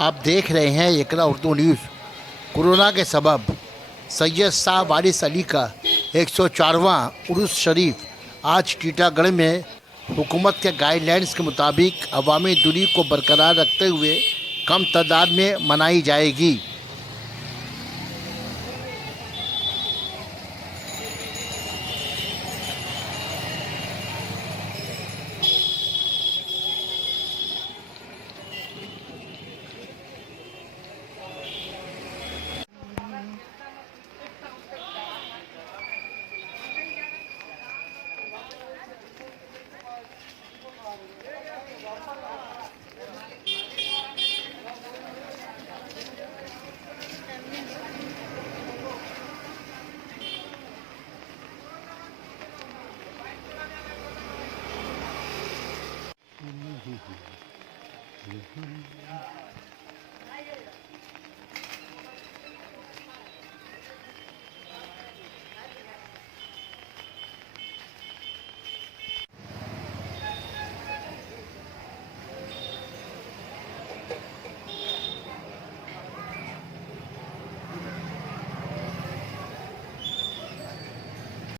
आप देख रहे हैं इकरा उर्दू न्यूज़। कोरोना के सबब सैयद शाह वारिस अली का 104वां उर्स शरीफ आज टीटागढ़ में हुकूमत के गाइडलाइंस के मुताबिक अवामी दूरी को बरकरार रखते हुए कम तादाद में मनाई जाएगी।